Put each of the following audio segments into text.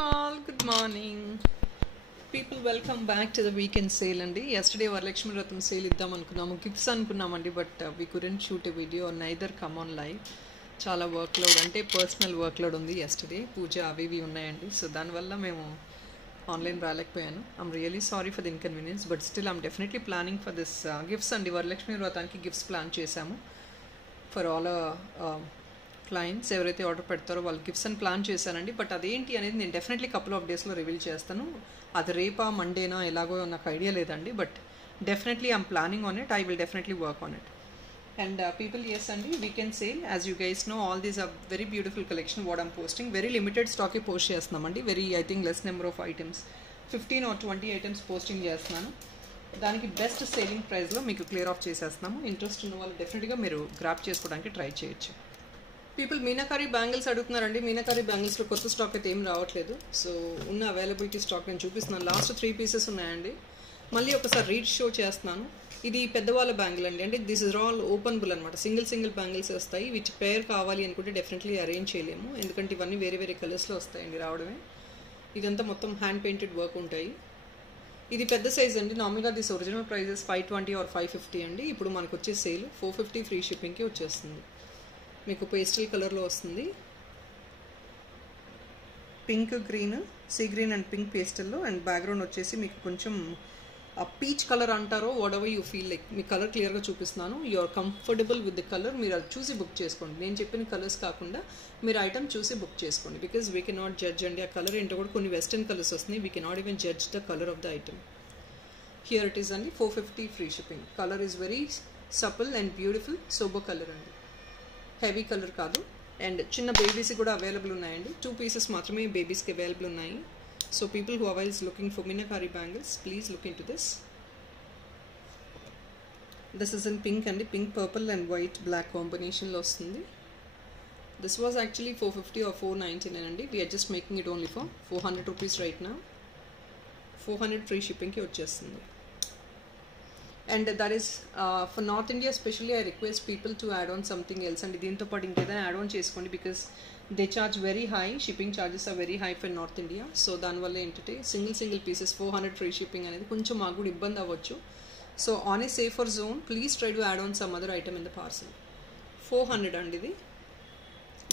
all, good morning. People, welcome back to the weekend sale andi. Yesterday Varalakshmi Ratham sale iddam anukunnamu, gifts anukunnamandi, but we couldn't shoot a video or neither come on live. Chala workload ante personal workload undi yesterday, pooja avivi unnayandi, so dani valla memu online రాలేకపోయాను. I'm really sorry for the inconvenience, but still I'm definitely planning for this gifts andi. Varalakshmi Rathaniki gifts plan చేశాము for all clients ఎవరైతే order పెడతారో వాళ్ళు gifts అని plan చేశానండి. But అదేంటి అనేది నేను definitely couple of డేస్లో రివీల్ చేస్తాను. అది రేపా మండేనా ఎలాగో నాకు ఐడియా లేదండి, but definitely I'm planning on it. I will definitely work on it. And people, yes అండి, weekend sale as you guys know, all these are very beautiful collection what I'm posting. Very limited స్టాకే post చేస్తున్నామండి. Very I think less number of items, 15 or 20 items posting చేస్తున్నాను. దానికి best selling ప్రైస్లో మీకు clear off చేసేస్తున్నాము. Interest ఉన్న వాళ్ళు డెఫినెట్గా మీరు గ్రాప్ చేసుకోవడానికి ట్రై చేయొచ్చు. పీపుల్, మీనాకారి బ్యాంగిల్స్ అడుగుతున్నారండి. మీనాకారి బ్యాంగిల్స్లో కొత్త స్టాక్ అయితే ఏం రావట్లేదు. సో ఉన్న అవైలబిలిటీ స్టాక్ నేను చూపిస్తున్నాను. లాస్ట్ 3 pieces ఉన్నాయండి. మళ్ళీ ఒకసారి రీడ్ షో చేస్తున్నాను. ఇది పెద్దవాళ్ళ బ్యాంగిల్ అండి. అంటే దిస్ ఇస్ ఆల్ ఓపెనబుల్ అనమాట. సింగిల్ బ్యాంగిల్స్ వస్తాయి. వీటి పేర్ కావాలి అనుకుంటే డెఫినెట్లీ అరేంజ్ చేయలేము, ఎందుకంటే ఇవన్నీ వేరే కలర్స్లో వస్తాయండి రావడమే. ఇదంతా మొత్తం హ్యాండ్ పెయింటెడ్ వర్క్ ఉంటాయి. ఇది పెద్ద సైజ్ అండి. నార్మల్గా దిస్ ఒరిజినల్ ప్రైజెస్ 520 or 550 అండి. ఇప్పుడు మనకు వచ్చే సేల్ 450 ఫ్రీ షిప్పింగ్కి వచ్చేస్తుంది. మీకు పేస్టల్ కలర్లో వస్తుంది. Pink, green, sea green and pink పేస్టల్లో, అండ్ బ్యాక్గ్రౌండ్ వచ్చేసి మీకు కొంచెం పీచ్ కలర్ అంటారో whatever you feel like. మీ కలర్ క్లియర్గా చూపిస్తున్నాను. You are comfortable with the colour. మీరు అది చూసి బుక్ చేసుకోండి. నేను చెప్పిన కలర్స్ కాకుండా మీరు ఐటమ్ చూసి బుక్ చేసుకోండి. Because we can not judge అండి. ఆ కలర్ ఏంటో కూడా కొన్ని వెస్టర్న్ కలర్స్ వస్తున్నాయి. We can not even judge the colour of the item. Here it is అండి, 450 free shipping. Colour is very simple and beautiful sober colour అండి, heavy colour కాదు. And చిన్న బేబీస్ కూడా అవైలబుల్ ఉన్నాయండి. 2 pieces మాత్రమే బేబీస్కి available ఉన్నాయి. So people who are looking for meenakari bangles, please look in to this. This is in pink అండి. Pink, purple and white black కాంబినేషన్లో వస్తుంది. దిస్ వాజ్ యాక్చువల్లీ 450 or 499 అండి. We are just making it only for 400 rupees right నా. 400 free షిప్పింగ్కి వచ్చేస్తుంది. And that is for North India specially I request people to add on something else అండి. దీంతో పాటు ఇంకేదైనా యాడ్ ఆన్ చేసుకోండి, because they charge very high. Shipping charges are very high for North India. So దానివల్ల ఏంటంటే single pieces 400 free shipping అనేది కొంచెం మాకు కూడా ఇబ్బంది అవ్వచ్చు. So on a safer zone please try to add on some other item in the parcel. 400 అండి ఇది.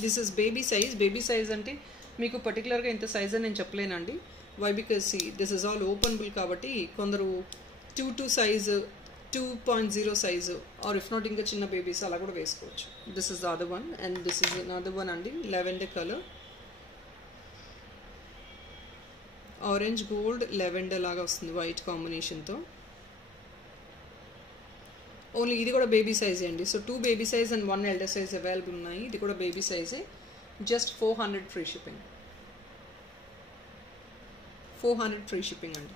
This is baby size. Baby size అంటే మీకు పర్టికులర్గా ఇంత సైజ్ అని నేను చెప్పలేనండి. Why, because this is all openable కాబట్టి కొందరు 2 size, 2.0 size, or if not ఇంకా చిన్న బేబీస్ అలా కూడా వేసుకోవచ్చు. This is the other one and this is another one అండి. Lavender colour, orange gold lavender లాగా వస్తుంది వైట్ కాంబినేషన్తో. ఓన్లీ ఇది కూడా బేబీ సైజే అండి. So 2 baby size and 1 elder size available ఉన్నాయి. ఇది కూడా బేబీ సైజే. Just 400 free shipping. 400 free shipping అండి.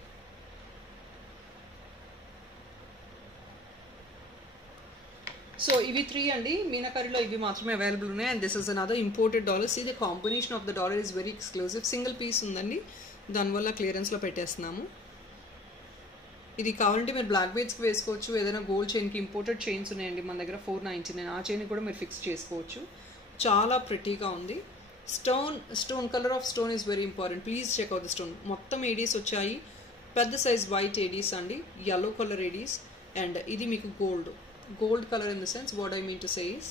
సో ఇవి 3 అండి. మీనాకారిలో ఇవి మాత్రమే అవైలబుల్ ఉన్నాయి. And this is another imported dollar. See the combination of the dollar is very exclusive. Single piece ఉందండి, దానివల్ల క్లియరెన్స్లో పెట్టేస్తున్నాము. ఇది కావాలంటే మీరు బ్లాక్ బీడ్స్కి వేసుకోవచ్చు. ఏదైనా గోల్డ్ చైన్కి ఇంపోర్టెడ్ చైన్స్ ఉన్నాయండి మన దగ్గర 499. ఆ చైన్ కూడా మీరు ఫిక్స్ చేసుకోవచ్చు. చాలా ప్రిటీగా ఉంది. Stone colour of stone is very important. Please check out the stone. మొత్తం ఏడీస్ వచ్చాయి. పెద్ద సైజ్ వైట్ ఏడీస్ అండి, yellow కలర్ ఏడీస్. అండ్ ఇది మీకు gold colour in the sense what I mean to say is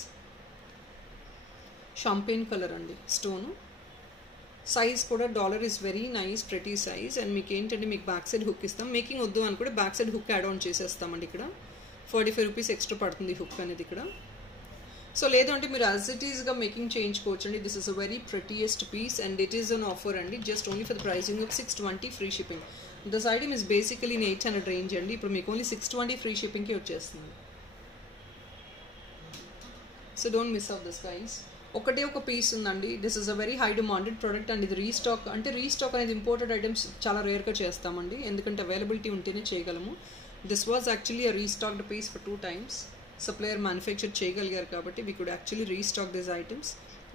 champagne colour అండి stone. Size కూడా dollar is very nice, pretty size. And మీకు ఏంటంటే మీకు బ్యాక్ సైడ్ హుక్ ఇస్తాం. మేకింగ్ వద్దు అనుకుంటే back side hook add on చేసేస్తామండి. ఇక్కడ 45 rupees extra పడుతుంది హుక్ అనేది ఇక్కడ. సో లేదు అంటే మీరు యాజ్ ఇట్ ఈస్గా మేకింగ్ చేయించుకోవచ్చు అండి. This is a very prettiest piece and it is an offer అండి. Just only for the pricing of 620 free shipping. This item is basically in 800 range అండి. ఇప్పుడు మీకు ఓన్లీ 620 ఫ్రీ షిప్పింగ్కి వచ్చేస్తుంది. So don't miss out this guys. ఒకటే ఒక piece ఉందండి. This is a very high demanded product and ఇది restock. అంటే రీస్టాక్ అనేది ఇంపోర్టెడ్ ఐటమ్స్ చాలా రేర్గా చేస్తామండి, ఎందుకంటే అవైలబిలిటీ ఉంటేనే చేయగలము. This was actually a restocked piece for 2 times. Supplier manufacture చేయగలిగారు కాబట్టి we could actually restock this items.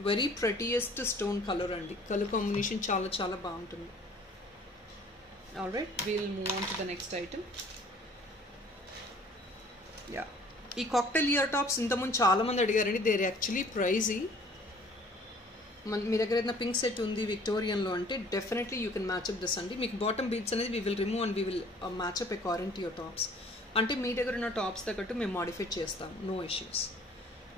Very prettiest stone colour అండి. కలర్ కాంబినేషన్ చాలా బాగుంటుంది. All right, we'll move on to the next item. Yeah, ఈ cocktail ear tops ఇంతకుముందు చాలామంది అడిగారండి. They are actually pricey. మీ దగ్గర ఏదైనా పింక్ సెట్ ఉంది విక్టోరియన్లో అంటే definitely you can match up this అండి. మీకు బాటమ్ బీడ్స్ అనేది we will remove and we will మ్యాచ్అప్ according to your tops. అంటే మీ దగ్గర ఉన్న టాప్స్ తగ్గట్టు మేము మాడిఫై చేస్తాం, నో ఇష్యూస్.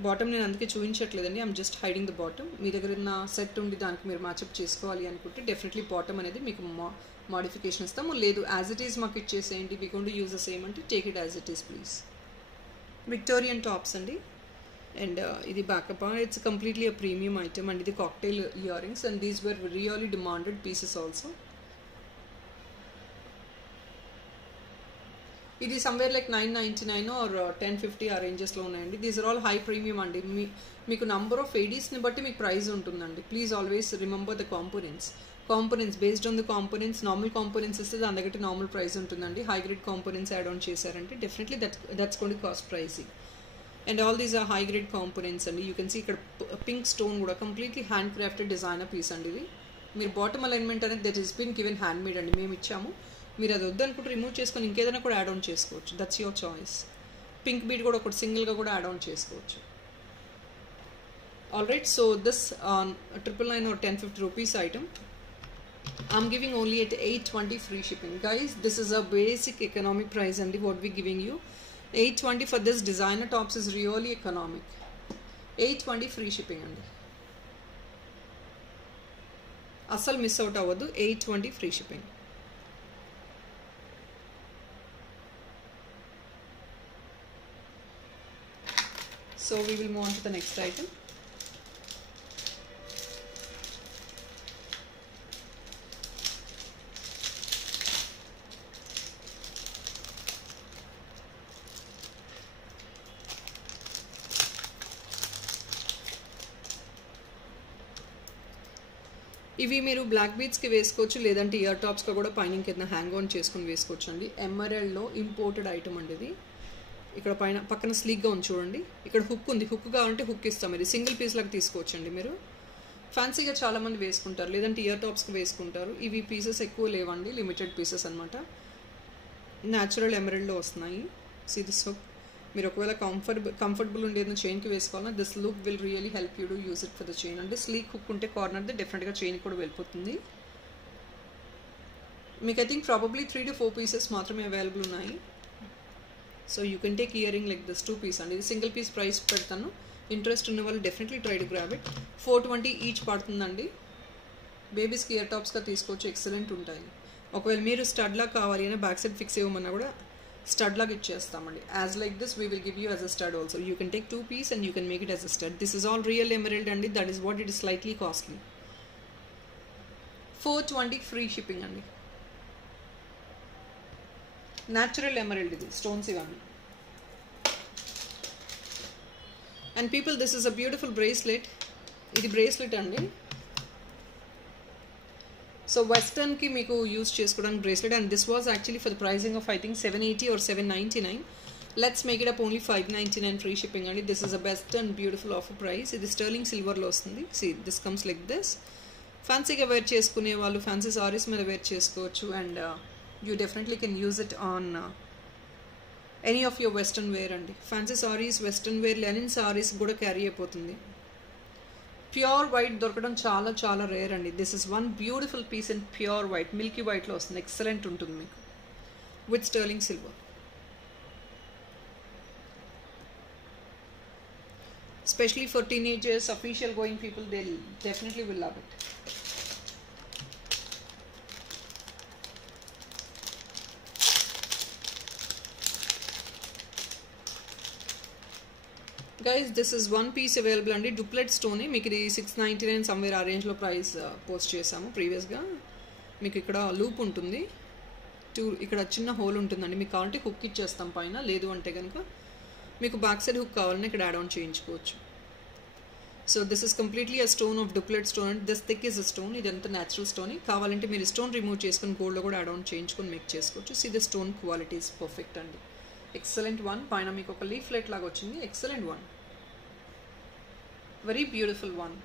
బాటమ్ నేను అందుకే చూపించట్లేదండి, I'm just hiding the bottom. మీ దగ్గర ఉన్న సెట్ ఉండి దానికి మీరు మ్యాచ్అప్ చేసుకోవాలి అనుకుంటే డెఫినెట్లీ బాటమ్ అనేది మీకు మాడిఫికేషన్ ఇస్తాము. లేదు యాజ్ ఇట్ ఈస్ మాకు ఇచ్చేసేయండి, we going to use the same అంటే take it as it is please. Victorian tops అండి. అండ్ ఇది backup, it's completely a premium item and ఇది cocktail ear rings and these were really demanded pieces also. ఇది somewhere like 999 or 1050 ఆ రేంజెస్లో ఉన్నాయండి. These are all high premium అండి. మీకు number of ఏడీస్ని బట్టి మీకు ప్రైస్ ఉంటుందండి. Please always remember the components based on the components. Normal components ఇస్తే దాని దగ్గర నార్మల్ ప్రైస్ ఉంటుందండి. High grade components add on చేశారంటే definitely that's going to cost pricing. And all these are high grade components అండి. You can see ఇక్కడ pink stone కూడా completely hand crafted designer piece అండి ఇది. మీరు బాటమ్ అలైన్మెంట్ అనేది that is been given hand made అండి, మేము ఇచ్చాము. మీరు అది వద్దనుకుంటే రిమూవ్ చేసుకొని ఇంకేదైనా కూడా యాడ్ ఆన్ చేసుకోవచ్చు, that's your choice. Pink bead కూడా ఒకటి సింగిల్గా కూడా యాడ్ ఆన్ చేసుకోవచ్చు. All right, so this 999 or 1050 rupees item I'm giving only at 820 free shipping. Guys, this is a basic economic price and what we giving you 820 for this designer tops is really economic. 820 free shipping andi, asal miss out avadu. 820 free shipping. So we will move on to the next item. ఇవి మీరు black బీడ్స్కి వేసుకోవచ్చు, లేదంటే year టాప్స్గా కూడా పైన కింద hang on చేసుకుని వేసుకోవచ్చు అండి. ఎమరల్డ్లో ఇంపోర్టెడ్ ఐటమ్ అండి ఇది. ఇక్కడ పక్కన స్లీక్గా ఉంది చూడండి, ఇక్కడ హుక్ ఉంది. హుక్ కావాలంటే హుక్ ఇస్తాం. ఇది సింగిల్ పీస్ లాగా తీసుకోవచ్చండి. మీరు ఫ్యాన్సీగా చాలామంది వేసుకుంటారు, లేదంటే ఇయర్ టాప్స్కి వేసుకుంటారు. ఇవి పీసెస్ ఎక్కువ లేవండి, లిమిటెడ్ పీసెస్ అనమాట. న్యాచురల్ ఎమరల్డ్లో వస్తున్నాయి. See this hook. మీరు ఒకవేళ కంఫర్టబుల్ ఉండేది చైన్కి వేసుకోవాలన్నా this look will really help you to use it for the chain. అంటే స్లీక్ హుక్ ఉంటే కార్నర్ది డెఫినెట్గా చైన్ కూడా వెళ్ళిపోతుంది. మీకు I think probably 3 to 4 pieces మాత్రమే అవైలబుల్ ఉన్నాయి. So you can take ear ring like this 2 piece అండి. ఇది సింగిల్ పీస్ ప్రైస్ పెడతాను. ఇంట్రెస్ట్ ఉన్న వాళ్ళు definitely try to grab it. 420 each పడుతుందండి. బేబీస్కి ఇయర్ టాప్స్గా తీసుకోవచ్చు, ఎక్సలెంట్ ఉంటాయి. ఒకవేళ మీరు స్టడ్లా కావాలి అని బ్యాక్ సైడ్ ఫిక్స్ ఇవ్వమన్నా కూడా స్టడ్ లాగా ఇచ్చేస్తామండి. As like this we will give you as a stud also. You can take 2 piece and you can make it as a stud. This is all real emerald అండి. That is what it is slightly costly. 420 free shipping అండి. Natural emerald ఇది, stones ఇవన్నీ. And people this is a beautiful bracelet. ఇది bracelet అండి. So వెస్టర్న్కి మీకు use చేసుకోవడానికి bracelet. And this was actually for the pricing of I think 780 or 799. Let's make it up only 599 free shipping అండి. This is a best and beautiful offer price. ఇది sterling సిల్వర్లో వస్తుంది. See this comes like this. ఫ్యాన్సీగా wear చేసుకునే వాళ్ళు fancy saris మీద wear చేసుకోవచ్చు. And you definitely can use it on any of your western wear అండి. Fancy saris, western wear, linen saris కూడా క్యారీ అయిపోతుంది. ప్యూర్ వైట్ దొరకడం చాలా చాలా రేర్ అండి. This is one beautiful piece in pure white, milky వైట్లో వస్తుంది. ఎక్సలెంట్ ఉంటుంది మీకు with sterling silver. Especially for teenagers, official going people, they definitely will love it. Guys, this is one piece available అండి. డూప్లెట్ stone. మీకు ఇది 699 somewhere ఆ రేంజ్లో price post చేసాము ప్రీవియస్గా. మీకు ఇక్కడ లూప్ ఉంటుంది, ఇక్కడ చిన్న హోల్ ఉంటుందండి. మీకు కావాలంటే హుక్ ఇచ్చేస్తాం పైన, లేదు అంటే కనుక మీకు బ్యాక్ సైడ్ హుక్ కావాలని ఇక్కడ యాడ్ ఆన్ చేయించుకోవచ్చు. So this is completely a stone of duplet stone and this thick is a stone. ఇదంతా న్యాచురల్ స్టోన్. కావాలంటే మీరు స్టోన్ రిమూవ్ చేసుకుని గోల్డ్లో కూడా యాడ్ ఆన్ చేయించుకొని మేక్ చేసుకోవచ్చు. See the stone quality is perfect అండి. Excellent one. పైన మీకు ఒక లీఫ్లెట్ లాగా వచ్చింది. Excellent one, very beautiful one.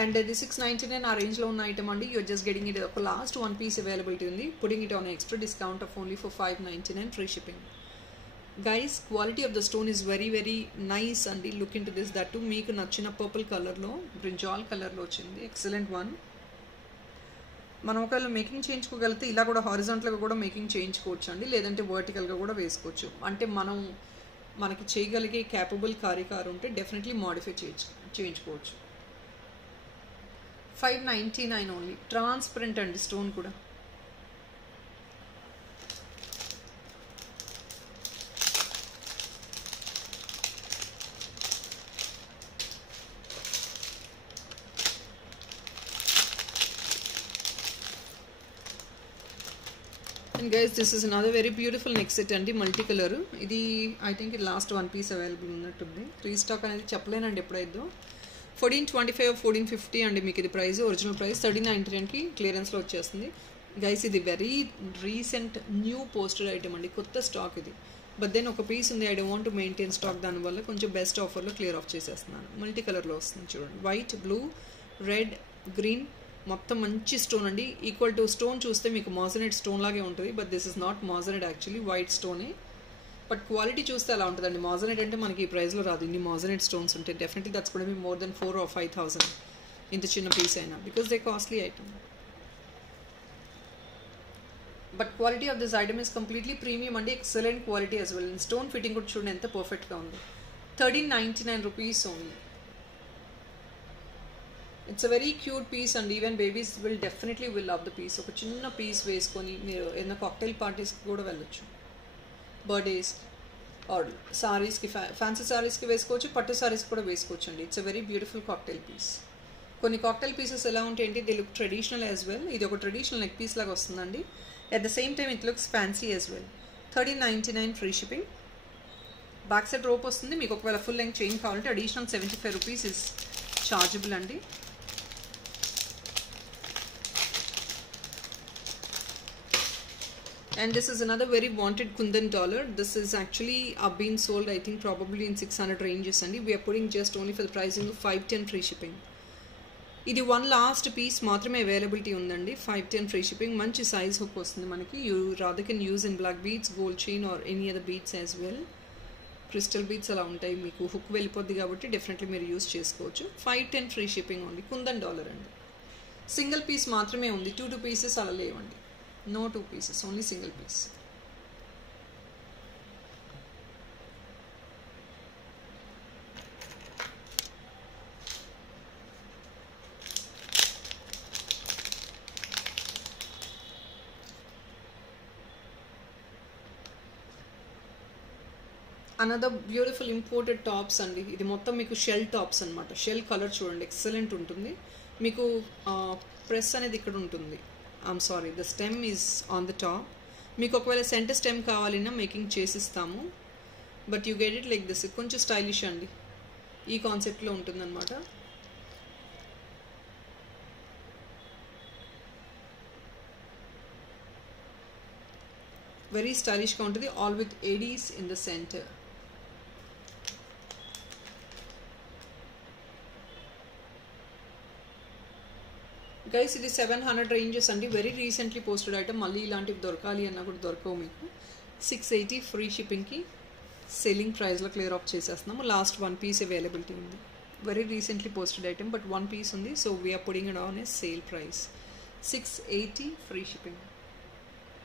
And ఇది 699 ఆ రేంజ్లో ఉన్న ఐటమ్ అండి. You're just getting it. ఒక లాస్ట్ వన్ పీస్ అవైలబిలిటీ ఉంది. Putting it on extra discount off only for 599 free shipping. Guys quality of the stone is very very nice అండి. Look in to this. That మీకు నచ్చిన purple కలర్లో, brinjal కలర్లో వచ్చింది. Excellent one. మనం ఒకవేళ making చేయించుకోగలిగితే ఇలా కూడా హారిజాంటల్గా కూడా మేకింగ్ చేయించుకోవచ్చు అండి, లేదంటే వర్టికల్గా కూడా వేసుకోవచ్చు. అంటే మనకి చేయగలిగే క్యాపబుల్ కారికార్ ఉంటే డెఫినెట్లీ మాడిఫై చేయించుకోవచ్చు. 599 ఓన్లీ. ట్రాన్స్పరెంట్ అండి స్టోన్ కూడా. And guys this is another very beautiful neck set అండి, మల్టీ కలర్. ఇది ఐ థింక్ ఇది లాస్ట్ 1 పీస్ అవైలబుల్ ఉన్నట్టుంది. రీస్టాక్ అనేది చెప్పలేనండి ఎప్పుడైద్దో. 1425 1450 అండి మీకు ఇది ప్రైస్. ఒరిజినల్ ప్రైస్ 1399కి క్లియరెన్స్లో వచ్చేస్తుంది. గైస్ ఇది very recent new posted item అండి, కొత్త స్టాక్ ఇది. బట్ దెన్ ఒక పీస్ ఉంది, I don't want to maintain stock, దానివల్ల కొంచెం బెస్ట్ ఆఫర్లో క్లియర్ ఆఫ్ చేసేస్తున్నాను. మల్టీ కలర్లో వస్తుంది చూడండి, వైట్, బ్లూ, రెడ్, గ్రీన్, మొత్తం మంచి స్టోన్ అండి. ఈక్వల్ టు స్టోన్ చూస్తే మీకు మాజనైట్ స్టోన్ లాగే ఉంటుంది, but this is not moissanite, actually white స్టోనే. బట్ క్వాలిటీ చూస్తే అలా ఉంటుందండి. మాజనైట్ అంటే మనకి ఈ ప్రైస్లో రాదు. ఇన్ని మాజనైట్ స్టోన్స్ ఉంటాయి. డెఫినెట్లీ దట్స్ కూడా మీ మోర్ దెన్ 4 or 5,000 ఇంత చిన్న పీస్ అయినా, because they costly item. But quality of this item is completely premium అండి, excellent quality as well. Stone fitting కూడా చూడండి ఎంత పర్ఫెక్ట్గా ఉంది. 1399 rupees only. It's a very cute piece and even babies definitely will love the piece. ఒక చిన్న piece వేసుకొని మీరు ఏదైనా కాక్టైల్ పార్టీస్కి కూడా వెళ్ళొచ్చు, బర్త్డేస్ ఆర్ సారీస్కి, ఫ్యాన్సీ సారీస్కి వేసుకోవచ్చు, పట్టు సారీస్ కూడా వేసుకోవచ్చు అండి. It's a very beautiful cocktail piece. కొన్ని కాక్టైల్ పీసెస్ ఎలా ఉంటాయంటే they look traditional as well. ఇది ఒక ట్రెడిషనల్ నెక్ పీస్ లాగా వస్తుందండి. At the same time it looks fancy as well. 1399 free shipping. Back side rope వస్తుంది. మీకు ఒకవేళ ఫుల్ లెంగ్త్ చైన్ కావాలంటే అడిషనల్ 75 రూపీస్ ఇస్ చార్జబుల్ అండి. And this is another very wanted Kundan dollar. This is actually being sold, I think, probably in 600 ranges. And we are putting just only for the pricing of 510 free shipping. ఇది one last piece మాత్రమే availability ఉందండి. 510 free shipping. మంచి size hook వస్తుంది మనకి. You rather can use in black beads, gold chain or any other beads as well. Crystal beads అలా ఉంటాయి. మీకు hook వెళ్ళిపోద్ది కాబట్టి డెఫినెట్లీ మీరు యూజ్ చేసుకోవచ్చు. 510 free shipping only. Kundan dollar అండి. సింగిల్ పీస్ మాత్రమే ఉంది. 2 పీసెస్ అలా లేవండి. No 2 pieces, only single piece. Another beautiful imported tops అండి. ఇది మొత్తం మీకు షెల్ టాప్స్ అనమాట. షెల్ కలర్ చూడండి ఎక్సలెంట్ ఉంటుంది. మీకు ప్రెస్ అనేది ఇక్కడ ఉంటుంది. I'm sorry, the stem is on the top. మీకు ఒకవేళ సెంటర్ స్టెమ్ కావాలన్నా మేకింగ్ చేసిస్తాము. But you get it like this. కొంచెం స్టైలిష్ అండి, ఈ కాన్సెప్ట్లో ఉంటుందన్నమాట. వెరీ స్టైలిష్గా ఉంటుంది, all with ADs in the centre. Guys ఇది 700 రేంజెస్ అండి. Very recently posted item. మళ్ళీ ఇలాంటివి దొరకాలి అన్నా కూడా దొరకవు మీకు. 680 ఫ్రీ షిప్పింగ్కి సెల్లింగ్ ప్రైస్లో క్లియర్ ఆఫ్ చేసేస్తున్నాము. లాస్ట్ 1 పీస్ అవైలబిలిటీ ఉంది. Very recently posted item, but 1 piece ఉంది. So we're putting it on a sale price. 680 free shipping.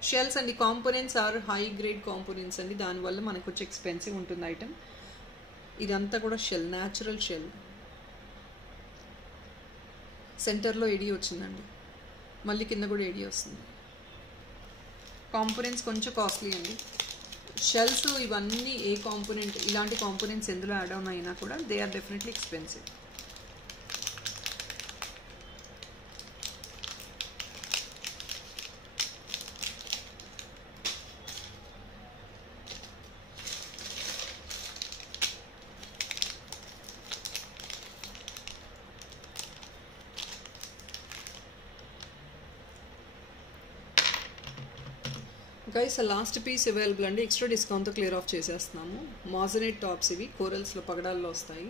Shells అండి. Components are high grade components అండి, దానివల్ల మనకు కొంచెం ఎక్స్పెన్సివ్ ఉంటుంది ఐటమ్. ఇదంతా కూడా షెల్, న్యాచురల్ షెల్. సెంటర్లో ఏడీ వచ్చిందండి, మళ్ళీ కింద కూడా ఏడీ వస్తుంది. కాంపోనెంట్స్ కొంచెం కాస్ట్లీ అండి. షెల్స్ ఇవన్నీ ఏ కాంపోనెంట్, ఇలాంటి కాంపోనెంట్స్ ఎందులో యాడ్ ఆన్ అయినా కూడా they are definitely expensive. Guys last piece available అండి. ఎక్స్ట్రా డిస్కౌంట్తో క్లియర్ ఆఫ్ చేసేస్తున్నాము. మాజనైట్ టాప్స్ ఇవి కోరల్స్లో పగడాల్లో వస్తాయి.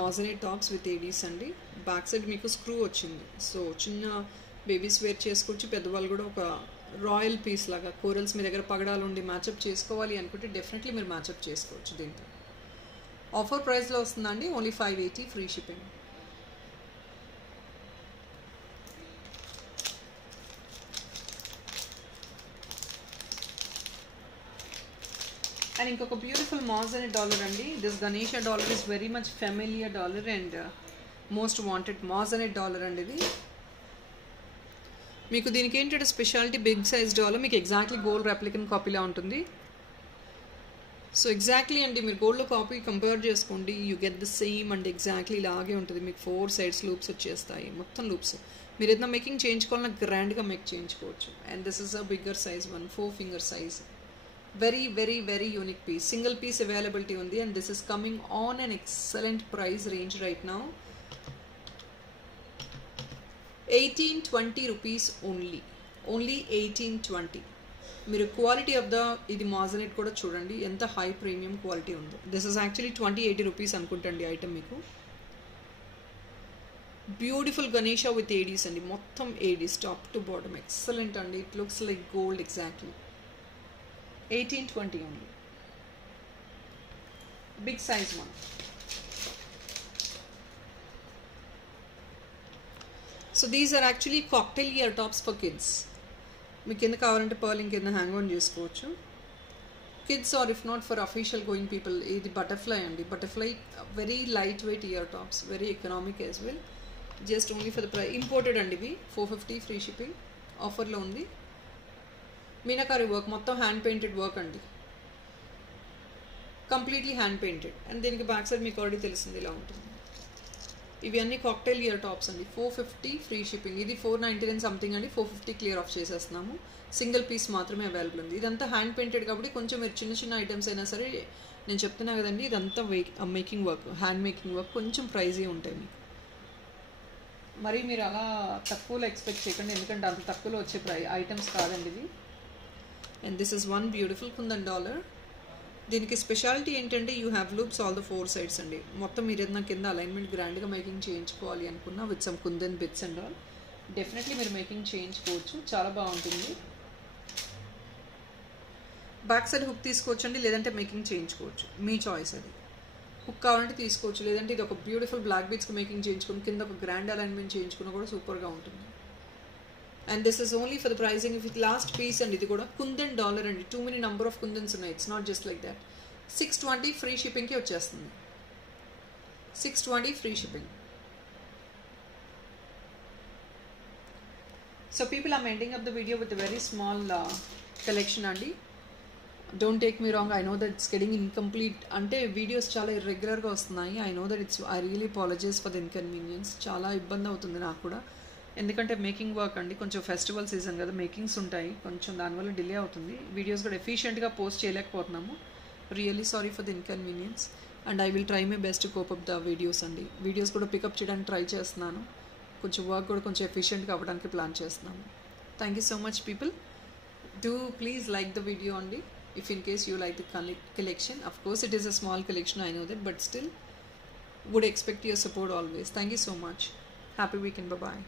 మాజనైట్ టాప్స్ విత్ ఏడీస్ అండి. బ్యాక్ సైడ్ మీకు స్క్రూ వచ్చింది. సో చిన్న బేబీస్ వేర్ చేసుకోవచ్చు, పెద్దవాళ్ళు కూడా ఒక రాయల్ పీస్ లాగా కోరల్స్ మీ దగ్గర పగడాలు ఉండి మ్యాచప్ చేసుకోవాలి అనుకుంటే డెఫినెట్లీ మీరు మ్యాచప్ చేసుకోవచ్చు దీంతో. ఆఫర్ ప్రైస్లో వస్తుందండి, ఓన్లీ 580 ఫ్రీ షిప్పింగ్. అండ్ ఇంకొక బ్యూటిఫుల్ మాజనే డాలర్ అండి. This Ganesha dollar is very much familiar dollar and most wanted moissanite dollar అండి ఇది. మీకు దీనికి ఏంటంటే స్పెషాలిటీ బిగ్ సైజ్ డాలర్, మీకు ఎగ్జాక్ట్లీ గోల్డ్ రెప్లికన్ కాపీలా ఉంటుంది. సో ఎగ్జాక్ట్లీ అండి మీరు గోల్డ్లో కాపీ కంపేర్ చేసుకోండి, you get the same and exactly ఇలాగే ఉంటుంది. మీకు 4 సైడ్స్ లూప్స్ వచ్చేస్తాయి, మొత్తం లూప్స్. మీరు ఏదైనా మేకింగ్ చేయించుకోవాలన్నా గ్రాండ్గా మేక్ చేయించుకోవచ్చు. And this is a bigger size one, 4 finger size. Very very very unique piece, single piece availability ఉంది. And this is coming on an excellent price range right now. 1820 rupees only 1820. మీరు quality of the ఇది మాజనెట్ కూడా చూడండి ఎంత high premium quality ఉందో. This is actually 2080 rupees అనుకుంటండి item మీకు. Beautiful Ganesha with ADs అండి, మొత్తం ADs top to bottom excellent అండి. It looks like gold exactly. 1820 only. Big size one. So these are actually cocktail ear tops for kids. మీకు కింద కావాలంటే పర్లింగ్ కింద హ్యాంగ్ ఆన్ చేసుకోవచ్చు. Kids or if not for official going people. ఇది butterfly అండి, butterfly very light weight ear tops, very economic as well. Just only for the price. Imported అండి ఇవి, 450 ఫ్రీ షిప్పింగ్ ఆఫర్లో ఉంది. మీనాకారి వర్క్, మొత్తం హ్యాండ్ పెయింటెడ్ వర్క్ అండి, completely hand painted. And దీనికి back side మీకు ఆల్రెడీ తెలిసింది ఇలా ఉంటుంది. ఇవి అన్ని కాక్టైల్ ఇయర్ టాప్స్ అండి, 450 ఫ్రీ షిప్పింగ్. ఇది 499 సంథింగ్ అండి, 450 క్లియర్ ఆఫ్ చేసేస్తున్నాము. సింగిల్ పీస్ మాత్రమే అవైలబుల్ ఉంది. ఇదంతా హ్యాండ్ పెయింటెడ్ కాబట్టి కొంచెం మీరు చిన్న చిన్న ఐటమ్స్ అయినా సరే, నేను చెప్తున్నా కదండి ఇదంతా making work, hand making work, కొంచెం ప్రైజీ ఉంటాయి మీకు. మరి మీరు అలా తక్కువలో ఎక్స్పెక్ట్ చేయకండి, ఎందుకంటే అంత తక్కువలో వచ్చే ఐటమ్స్ కాదండి ఇవి. And this is one beautiful kundan dollar. దీనికి స్పెషాలిటీ ఏంటంటే you have loops all the 4 sides అండి. మొత్తం మీరు ఏదైనా కింద అలైన్మెంట్ గ్రాండ్గా మేకింగ్ చేయించుకోవాలి అనుకున్నా with some kundan bits and all, definitely మీరు మేకింగ్ చేయించుకోవచ్చు, చాలా బాగుంటుంది. బ్యాక్ సైడ్ హుక్ తీసుకోవచ్చండి, లేదంటే మేకింగ్ చేయించుకోవచ్చు, మీ చాయిస్ అది. హుక్ కావాలంటే తీసుకోవచ్చు, లేదంటే ఇది ఒక బ్యూటిఫుల్ బ్లాక్ బీట్స్కి మేకింగ్ చేయించుకుని కింద ఒక గ్రాండ్ అలైన్మెంట్ చేయించుకున్నా కూడా సూపర్గా ఉంటుంది. And this is only for the pricing with last piece and ఇది కూడా కుందన్ డాలర్ అండి. too many number of kundans ఉన్నాయి, it's not just like that. 620 free షిప్పింగ్కి వచ్చేస్తుంది, 620 free shipping. So people, I'm ending up the video with a very small collection అండి. Don't take me wrong, I know that it's getting incomplete. అంటే videos చాలా ఇర్రెగ్యులర్గా వస్తున్నాయి. I know that I really apologize for the inconvenience. చాలా ఇబ్బంది అవుతుంది నాకు కూడా, ఎందుకంటే మేకింగ్ వర్క్ అండి, కొంచెం ఫెస్టివల్ సీజన్ కదా, మేకింగ్స్ ఉంటాయి, కొంచెం దానివల్ల డిలే అవుతుంది. వీడియోస్ కూడా ఎఫిషియెంట్గా పోస్ట్ చేయలేకపోతున్నాము. Really sorry for the inconvenience. And I will try my best to cope up the videos అండి. వీడియోస్ కూడా పికప్ చేయడానికి ట్రై చేస్తున్నాను, కొంచెం వర్క్ కూడా కొంచెం ఎఫిషియెంట్గా అవ్వడానికి ప్లాన్ చేస్తున్నాను. Thank you so much people. Do please like the video అండి, if in case you like the collection. Of course it is a small collection, I know that, but still would expect your support always. Thank you so much. Happy weekend. Bye bye.